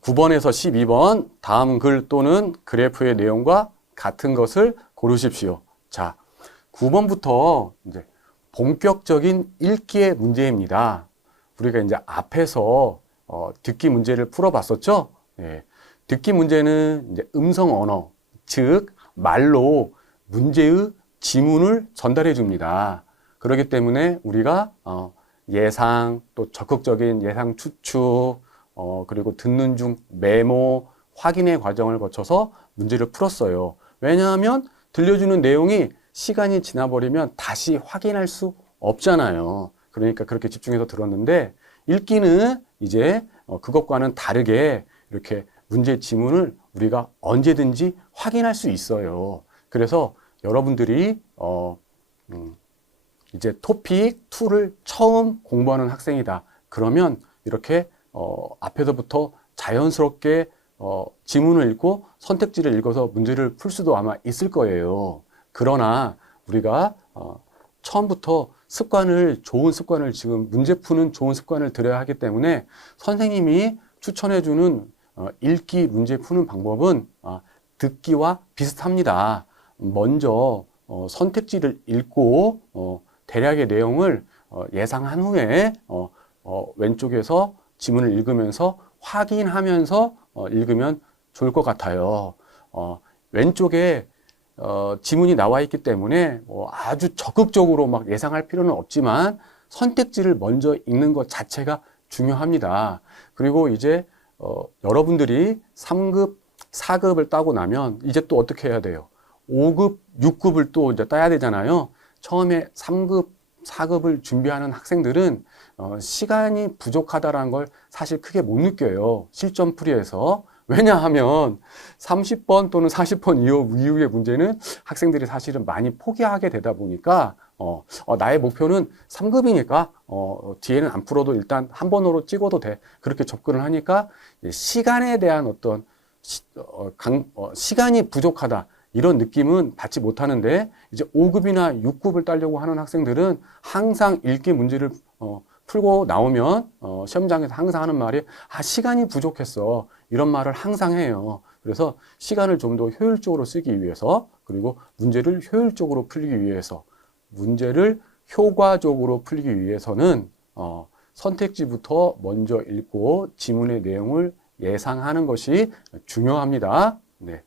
9번에서 12번 다음 글 또는 그래프의 내용과 같은 것을 고르십시오. 자, 9번부터 이제 본격적인 읽기의 문제입니다. 우리가 이제 앞에서 듣기 문제를 풀어봤었죠? 예. 듣기 문제는 이제 음성 언어, 즉 말로 문제의 지문을 전달해 줍니다. 그렇기 때문에 우리가 예상, 또 적극적인 예상 추측, 그리고 듣는 중 메모, 확인의 과정을 거쳐서 문제를 풀었어요. 왜냐하면 들려주는 내용이 시간이 지나버리면 다시 확인할 수 없잖아요. 그러니까 그렇게 집중해서 들었는데, 읽기는 이제 그것과는 다르게 이렇게 문제 지문을 우리가 언제든지 확인할 수 있어요. 그래서 여러분들이 이제 토픽 2를 처음 공부하는 학생이다. 그러면 이렇게 앞에서부터 자연스럽게 지문을 읽고 선택지를 읽어서 문제를 풀 수도 아마 있을 거예요. 그러나 우리가 처음부터 좋은 습관을 지금 문제 푸는 좋은 습관을 들여야 하기 때문에 선생님이 추천해주는 읽기 문제 푸는 방법은 듣기와 비슷합니다. 먼저 선택지를 읽고 대략의 내용을 예상한 후에 왼쪽에서 지문을 읽으면서 확인하면서 읽으면 좋을 것 같아요. 왼쪽에 지문이 나와 있기 때문에 아주 적극적으로 막 예상할 필요는 없지만 선택지를 먼저 읽는 것 자체가 중요합니다. 그리고 이제 여러분들이 3급, 4급을 따고 나면 이제 또 어떻게 해야 돼요? 5급, 6급을 또 이제 따야 되잖아요. 처음에 3급, 4급을 준비하는 학생들은 시간이 부족하다는 걸 사실 크게 못 느껴요. 실전풀이에서. 왜냐하면 30번 또는 40번 이후의 문제는 학생들이 사실은 많이 포기하게 되다 보니까 나의 목표는 3급이니까 뒤에는 안 풀어도 일단 한 번으로 찍어도 돼. 그렇게 접근을 하니까 시간에 대한 어떤 시간이 부족하다. 이런 느낌은 받지 못하는데 이제 5급이나 6급을 따려고 하는 학생들은 항상 읽기 문제를 풀고 나오면 시험장에서 항상 하는 말이 시간이 부족했어. 이런 말을 항상 해요. 그래서 시간을 좀 더 효율적으로 쓰기 위해서 그리고 문제를 효율적으로 풀기 위해서 문제를 효과적으로 풀기 위해서는 선택지부터 먼저 읽고 지문의 내용을 예상하는 것이 중요합니다. 네.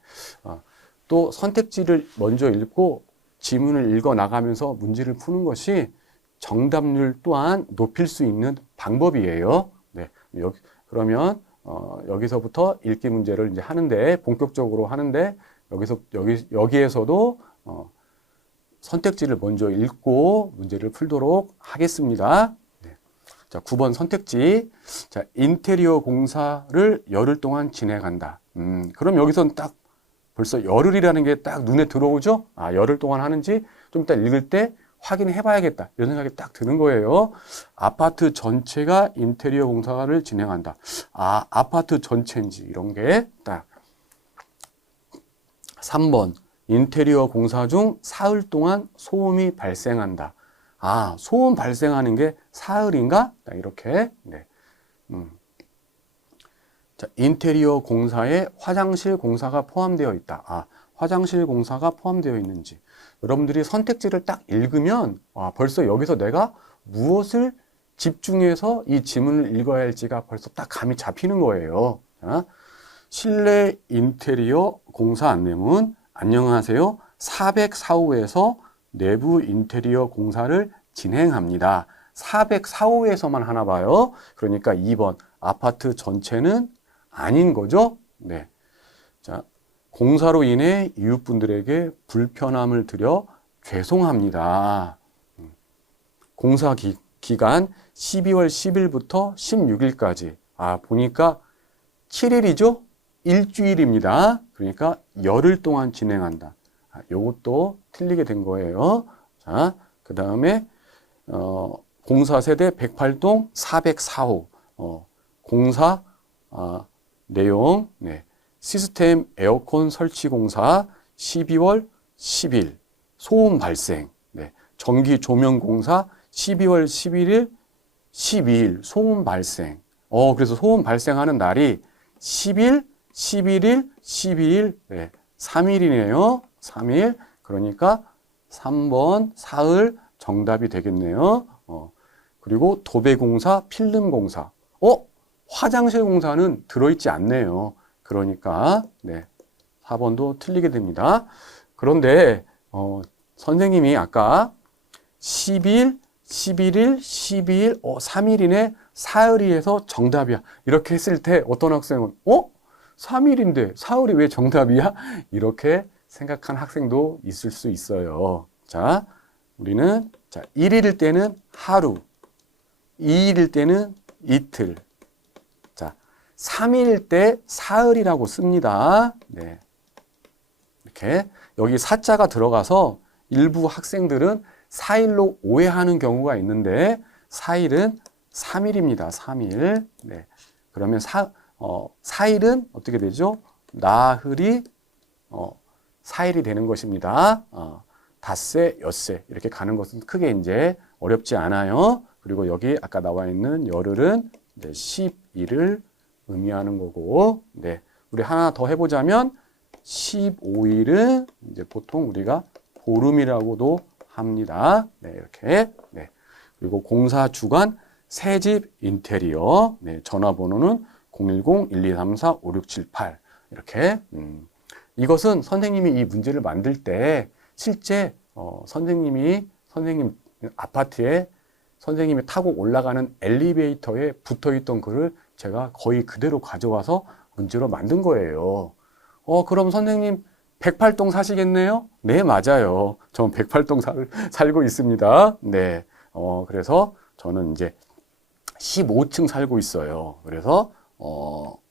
또 선택지를 먼저 읽고 지문을 읽어 나가면서 문제를 푸는 것이 정답률 또한 높일 수 있는 방법이에요. 네. 그러면 여기서부터 읽기 문제를 이제 하는데 본격적으로 하는데 여기에서도 선택지를 먼저 읽고 문제를 풀도록 하겠습니다. 네. 자, 9번 선택지. 자, 인테리어 공사를 열흘 동안 진행한다. 그럼 여기서는 딱 벌써 열흘이라는 게 딱 눈에 들어오죠? 열흘 동안 하는지 좀 이따 읽을 때 확인해 봐야겠다. 이런 생각이 딱 드는 거예요. 아파트 전체가 인테리어 공사를 진행한다. 아파트 전체인지 이런 게 딱. 3번. 인테리어 공사 중 사흘 동안 소음이 발생한다. 소음 발생하는 게 사흘인가? 딱 이렇게. 네. 자, 인테리어 공사에 화장실 공사가 포함되어 있다. 화장실 공사가 포함되어 있는지. 여러분들이 선택지를 딱 읽으면 벌써 여기서 내가 무엇을 집중해서 이 지문을 읽어야 할지가 벌써 딱 감이 잡히는 거예요. 자, 실내 인테리어 공사 안내문. 안녕하세요. 404호에서 내부 인테리어 공사를 진행합니다. 404호에서만 하나 봐요. 그러니까 2번 아파트 전체는 아닌 거죠. 네. 자, 공사로 인해 이웃분들에게 불편함을 드려 죄송합니다. 공사 기간 12월 10일부터 16일까지. 보니까 7일이죠? 일주일입니다. 그러니까 열흘 동안 진행한다. 요것도 틀리게 된 거예요. 자, 그 다음에 공사 세대 108동 404호. 공사 내용. 네. 시스템 에어컨 설치 공사 12월 10일 소음 발생. 네. 전기 조명 공사 12월 11일 12일 소음 발생. 그래서 소음 발생하는 날이 10일, 11일, 12일, 네, 3일이네요. 3일. 그러니까 3번 사흘 정답이 되겠네요. 그리고 도배공사, 필름공사. 화장실 공사는 들어있지 않네요. 그러니까 네, 4번도 틀리게 됩니다. 그런데 선생님이 아까 10일, 11일, 12일, 3일이네, 사흘이에서 정답이야. 이렇게 했을 때 어떤 학생은 3일인데 사흘이 왜 정답이야? 이렇게 생각한 학생도 있을 수 있어요. 자, 우리는 1일일 때는 하루, 2일일 때는 이틀, 자, 3일일 때 사흘이라고 씁니다. 네. 이렇게 여기 사자가 들어가서 일부 학생들은 4일로 오해하는 경우가 있는데 4일은 3일입니다. 3일. 네. 그러면 4일은 어떻게 되죠? 나흘이 4일이 되는 것입니다. 닷새, 엿새 이렇게 가는 것은 크게 이제 어렵지 않아요. 그리고 여기 아까 나와 있는 열흘은 이제 10일을 의미하는 거고, 네. 우리 하나 더 해보자면 15일은 이제 보통 우리가 보름이라고도 합니다. 네, 이렇게. 네. 그리고 공사 주간 새집 인테리어. 네, 전화번호는 010-1234-5678. 이렇게. 이것은 선생님이 이 문제를 만들 때 실제 선생님 아파트에 선생님이 타고 올라가는 엘리베이터에 붙어 있던 글을 제가 거의 그대로 가져와서 문제로 만든 거예요. 그럼 선생님 108동 사시겠네요? 네, 맞아요. 전 108동 살고 있습니다. 네. 그래서 저는 이제 15층 살고 있어요. 그래서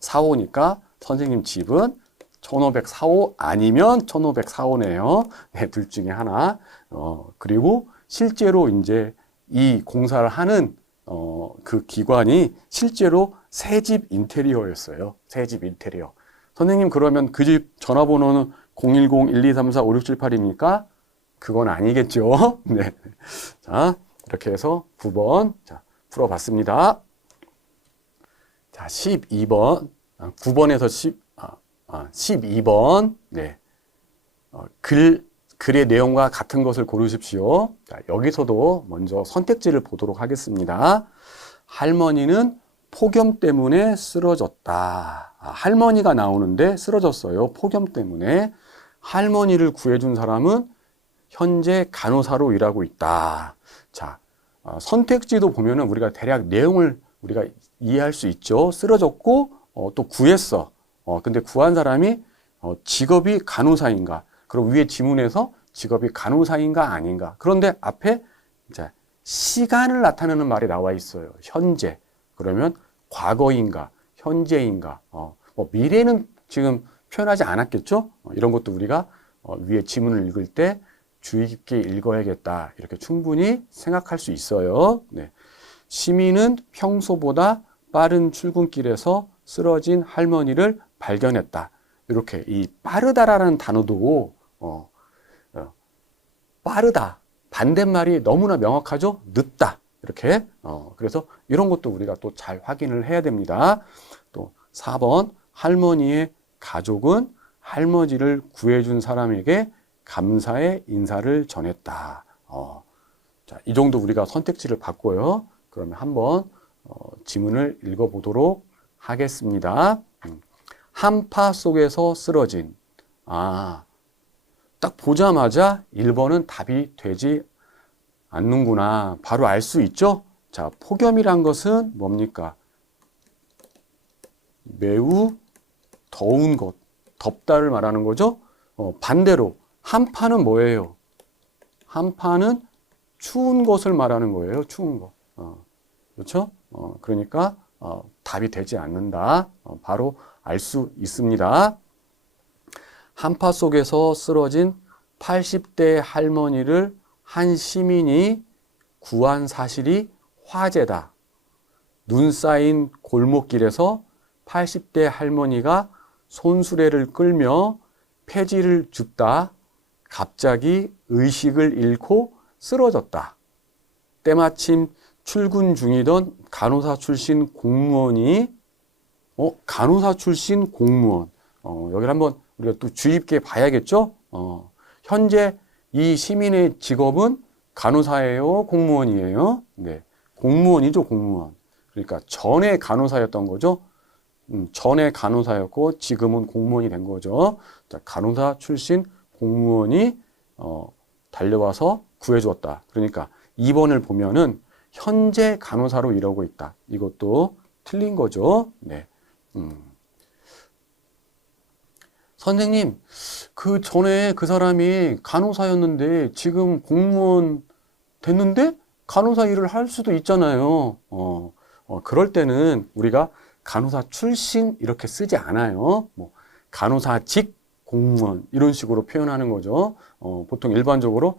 4호니까 선생님 집은 1504호 아니면 1504호네요. 네, 둘 중에 하나. 그리고 실제로 이제 이 공사를 하는 그 기관이 실제로 새집 인테리어였어요. 새집 인테리어. 선생님 그러면 그 집 전화번호는 010-1234-5678입니까? 그건 아니겠죠. 네. 자, 이렇게 해서 9번 자, 풀어봤습니다. 자, 12번 9번에서 12번 네. 글의 내용과 같은 것을 고르십시오. 자, 여기서도 먼저 선택지를 보도록 하겠습니다. 할머니는 폭염 때문에 쓰러졌다. 할머니가 나오는데 쓰러졌어요. 폭염 때문에. 할머니를 구해준 사람은 현재 간호사로 일하고 있다. 자, 선택지도 보면은 우리가 대략 내용을 우리가 이해할 수 있죠. 쓰러졌고 또 구했어. 근데 구한 사람이 직업이 간호사인가? 그럼 위에 지문에서 직업이 간호사인가 아닌가? 그런데 앞에 이제 시간을 나타내는 말이 나와 있어요. 현재. 그러면 과거인가? 현재인가? 미래는 지금 표현하지 않았겠죠? 이런 것도 우리가 위에 지문을 읽을 때 주의 깊게 읽어야겠다. 이렇게 충분히 생각할 수 있어요. 네. 시민은 평소보다 빠른 출근길에서 쓰러진 할머니를 발견했다. 이렇게 이 빠르다라는 단어도 빠르다. 반대말이 너무나 명확하죠? 늦다. 이렇게. 그래서 이런 것도 우리가 또 잘 확인을 해야 됩니다. 또 4번 할머니의 가족은 할머니를 구해준 사람에게 감사의 인사를 전했다. 자, 이 정도 우리가 선택지를 봤고요. 그러면 한번 지문을 읽어보도록 하겠습니다. 한파 속에서 쓰러진. 딱 보자마자 1번은 답이 되지 않는구나. 바로 알 수 있죠? 자, 폭염이란 것은 뭡니까? 매우 더운 것, 덥다를 말하는 거죠? 반대로 한파는 뭐예요? 한파는 추운 것을 말하는 거예요. 추운 것. 그렇죠? 그러니까 답이 되지 않는다. 바로 알 수 있습니다. 한파 속에서 쓰러진 80대 할머니를 한 시민이 구한 사실이 화제다. 눈 쌓인 골목길에서 80대 할머니가 손수레를 끌며 폐지를 줍다 갑자기 의식을 잃고 쓰러졌다. 때마침 출근 중이던 간호사 출신 공무원이 간호사 출신 공무원. 여기를 한번 우리가 또 주의 깊게 봐야겠죠? 현재 이 시민의 직업은 간호사예요? 공무원이에요? 네. 공무원이죠, 공무원. 그러니까 전에 간호사였던 거죠. 전에 간호사였고 지금은 공무원이 된 거죠. 자, 간호사 출신 공무원이 달려와서 구해주었다. 그러니까 2번을 보면은 현재 간호사로 일하고 있다. 이것도 틀린 거죠. 네. 선생님, 그 전에 그 사람이 간호사였는데 지금 공무원 됐는데 간호사 일을 할 수도 있잖아요. 그럴 때는 우리가 간호사 출신 이렇게 쓰지 않아요. 뭐 간호사직 공무원 이런 식으로 표현하는 거죠. 보통 일반적으로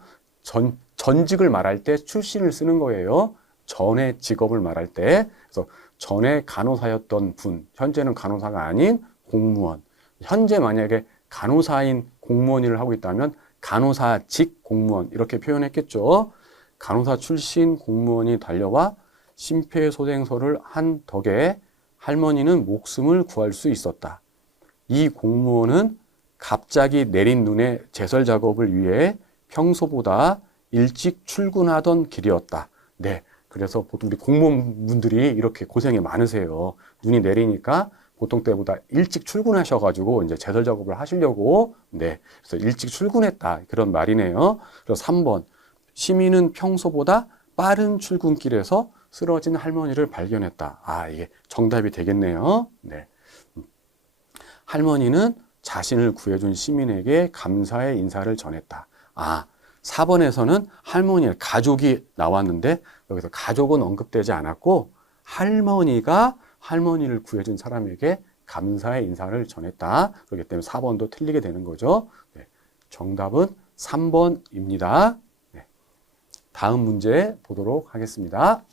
전직을 말할 때 출신을 쓰는 거예요. 전의 직업을 말할 때. 그래서 전에 간호사였던 분, 현재는 간호사가 아닌 공무원. 현재 만약에 간호사인 공무원 일을 하고 있다면 간호사직 공무원 이렇게 표현했겠죠. 간호사 출신 공무원이 달려와 심폐소생술을 한 덕에 할머니는 목숨을 구할 수 있었다. 이 공무원은 갑자기 내린 눈의 제설 작업을 위해 평소보다 일찍 출근하던 길이었다. 네. 그래서 보통 우리 공무원분들이 이렇게 고생이 많으세요. 눈이 내리니까 보통 때보다 일찍 출근하셔가지고 이제 제설 작업을 하시려고, 네. 그래서 일찍 출근했다. 그런 말이네요. 그래서 3번. 시민은 평소보다 빠른 출근길에서 쓰러진 할머니를 발견했다. 아, 이게 정답이 되겠네요. 네. 할머니는 자신을 구해준 시민에게 감사의 인사를 전했다. 아, 4번에서는 할머니의 가족이 나왔는데 여기서 가족은 언급되지 않았고 할머니가 할머니를 구해준 사람에게 감사의 인사를 전했다. 그렇기 때문에 4번도 틀리게 되는 거죠. 네. 정답은 3번입니다. 네. 다음 문제 보도록 하겠습니다.